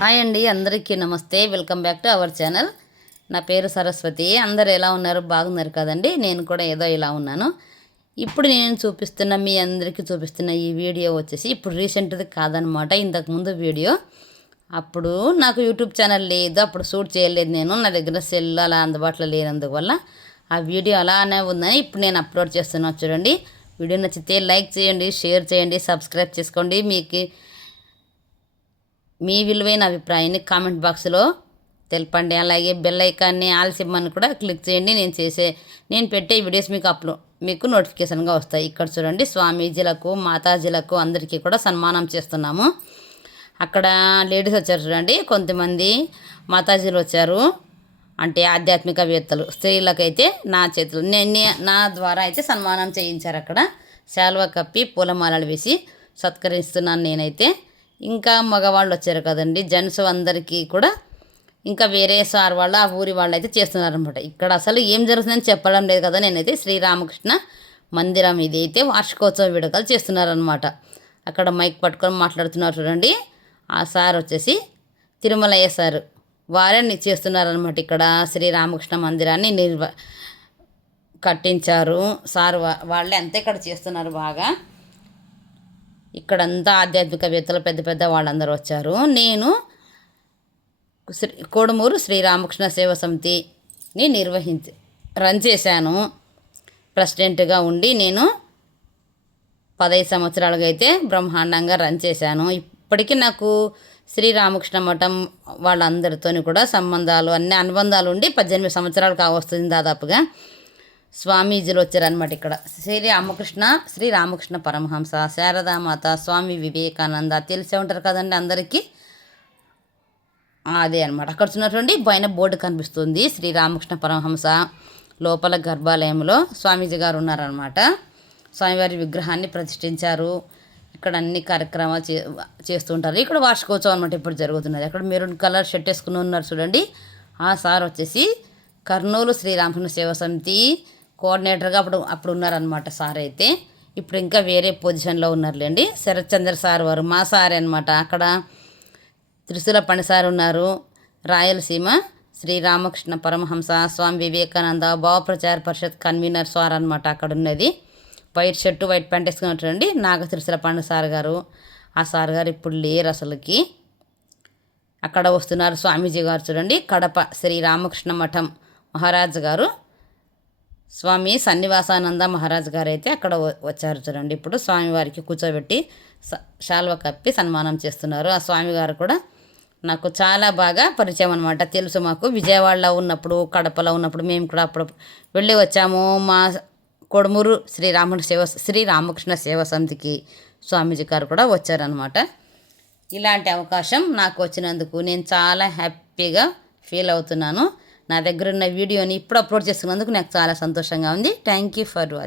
Hi అండి అందరికీ నమస్తే. Welcome back to our channel. నా పేరు సరస్వతి. అందరు ఎలా ఉన్నారు? బాగున్నారు కదండి? నేను కూడా ఏదో ఇలా ఉన్నాను. ఇప్పుడు నేను చూపిస్తున్న మీ అందరికీ చూపిస్తున్న ఈ వీడియో వచ్చేసి ఇప్పుడు రీసెంట్ది కాదనమాట. ఇంతకుముందు వీడియో. అప్పుడు నాకు యూట్యూబ్ ఛానల్ లేదు. అప్పుడు షూట్ చేయలేదు నేను. నా దగ్గర సెల్ అలా అందుబాటులో లేనందువల్ల ఆ వీడియో అలానే ఉందని ఇప్పుడు నేను అప్లోడ్ చేస్తున్నాను. చూడండి. వీడియో నచ్చితే లైక్ చేయండి షేర్ చేయండి సబ్స్క్రైబ్ చేసుకోండి. మీకు మీ విలువైన అభిప్రాయాన్ని కామెంట్ బాక్స్లో తెలపండి. అలాగే బెల్ ఐకాన్ని ఆలస్యమని కూడా క్లిక్ చేయండి. నేను చేసే నేను పెట్టే వీడియోస్ మీకు అప్లో మీకు నోటిఫికేషన్గా వస్తాయి. ఇక్కడ చూడండి స్వామీజీలకు మాతాజీలకు అందరికీ కూడా సన్మానం చేస్తున్నాము. అక్కడ లేడీస్ వచ్చారు చూడండి. కొంతమంది మాతాజీలు వచ్చారు. అంటే ఆధ్యాత్మికవేత్తలు. స్త్రీలకైతే నా చేతులు నేను నా ద్వారా అయితే సన్మానం చేయించారు అక్కడ. శాల్వా కప్పి పూలమాలలు వేసి సత్కరిస్తున్నాను నేనైతే. ఇంకా మగవాళ్ళు వచ్చారు కదండి. జెంట్స్ అందరికీ కూడా ఇంకా వేరే సార్ వాళ్ళు ఆ ఊరి వాళ్ళు అయితే చేస్తున్నారనమాట ఇక్కడ అసలు ఏం జరుగుతుందని చెప్పడం లేదు కదా. నేనైతే శ్రీరామకృష్ణ మందిరం ఇది అయితే వార్షికోత్సవ వేడుకలు చేస్తున్నారనమాట అక్కడ మైక్ పట్టుకొని మాట్లాడుతున్నారు చూడండి. ఆ సార్ వచ్చేసి తిరుమలయ్య సార్ వారే చేస్తున్నారనమాట ఇక్కడ శ్రీరామకృష్ణ మందిరాన్ని నిర్వ కట్టించారు. సార్ వాళ్ళే అంతే ఇక్కడ చేస్తున్నారు బాగా. ఇక్కడంతా ఆధ్యాత్మికవేత్తలు పెద్ద పెద్ద వాళ్ళందరూ వచ్చారు. నేను శ్రీ కోడుమూరు శ్రీరామకృష్ణ సేవ సమితిని నిర్వహించి రన్ చేశాను. ప్రెసిడెంట్గా ఉండి నేను పదహైదు సంవత్సరాలుగా అయితే బ్రహ్మాండంగా రన్ చేశాను. ఇప్పటికీ నాకు శ్రీరామకృష్ణ మఠం వాళ్ళందరితో కూడా సంబంధాలు అన్ని అనుబంధాలు ఉండి పద్దెనిమిది సంవత్సరాలు కావస్తుంది దాదాపుగా. స్వామీజీలు వచ్చారనమాట ఇక్కడ. శ్రీ రామకృష్ణ శ్రీ రామకృష్ణ పరమహంస శారదామాత స్వామి వివేకానంద తెలిసే ఉంటారు కదండి అందరికీ. అదే అనమాట అక్కడ చూసినటువంటి పైన బోర్డు కనిపిస్తుంది శ్రీ రామకృష్ణ పరమహంస లోపల గర్భాలయంలో స్వామీజీ గారు ఉన్నారనమాట స్వామివారి విగ్రహాన్ని ప్రతిష్ఠించారు. ఇక్కడ అన్ని కార్యక్రమాలు చే చేస్తుంటారు ఇక్కడ వార్షికోత్సవం అనమాట ఇప్పుడు జరుగుతున్నది. అక్కడ మెరూన్ కలర్ షర్ట్ వేసుకుని ఉన్నారు చూడండి. ఆ సార్ వచ్చేసి కర్నూలు శ్రీరామకృష్ణ సేవ సమితి కోఆర్డినేటర్గా అప్పుడు అప్పుడు ఉన్నారనమాట సార్ అయితే. ఇప్పుడు ఇంకా వేరే పొజిషన్లో ఉన్నారులేండి. శరత్ చంద్ర సార్ వారు మా సార్ అనమాట అక్కడ త్రిశూల పని సార్ ఉన్నారు. రాయలసీమ శ్రీ రామకృష్ణ పరమహంస స్వామి వివేకానంద భావప్రచార పరిషత్ కన్వీనర్ సార్ అనమాట అక్కడ ఉన్నది. వైట్ షర్టు వైట్ ప్యాంట్ వేసుకున్నట్టు నాగ త్రిశూల పండు సార్ గారు. ఆ సార్ గారు ఇప్పుడు లేరు అసలుకి. అక్కడ వస్తున్నారు స్వామీజీ గారు చూడండి. కడప శ్రీ రామకృష్ణ మఠం మహారాజ్ గారు. స్వామి సన్నివాసానంద మహారాజ్ గారు అయితే అక్కడ వచ్చారు చూడండి. ఇప్పుడు స్వామివారికి కూర్చోబెట్టి శాల్వ కప్పి సన్మానం చేస్తున్నారు. ఆ స్వామివారు కూడా నాకు చాలా బాగా పరిచయం అనమాట తెలుసు మాకు. విజయవాడలో ఉన్నప్పుడు కడపలో ఉన్నప్పుడు మేము కూడా అప్పుడు వెళ్ళి వచ్చాము. మా కొడుమూరు శ్రీ రామకృష్ణ సేవ శ్రీ రామకృష్ణ సేవ సమితికి స్వామీజీ గారు కూడా వచ్చారనమాట ఇలాంటి అవకాశం నాకు వచ్చినందుకు నేను చాలా హ్యాపీగా ఫీల్ అవుతున్నాను. నా దగ్గర ఉన్న వీడియోని ఇప్పుడు అప్లోడ్ చేసుకున్నందుకు నాకు చాలా సంతోషంగా ఉంది. Thank you for watching